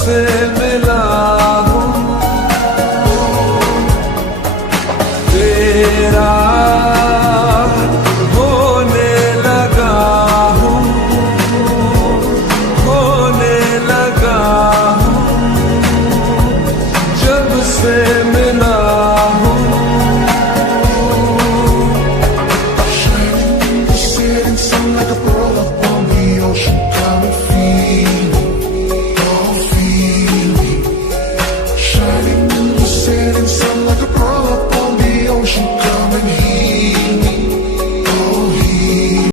से मिला हूँ तेरा होने लगा हूँ, होने लगा हूँ जब से मिला हूँ। Shining in the setting sun like a pearl upon the ocean. Come and feel me, oh feel me. Shining in the setting sun like a pearl upon the ocean. Come and heal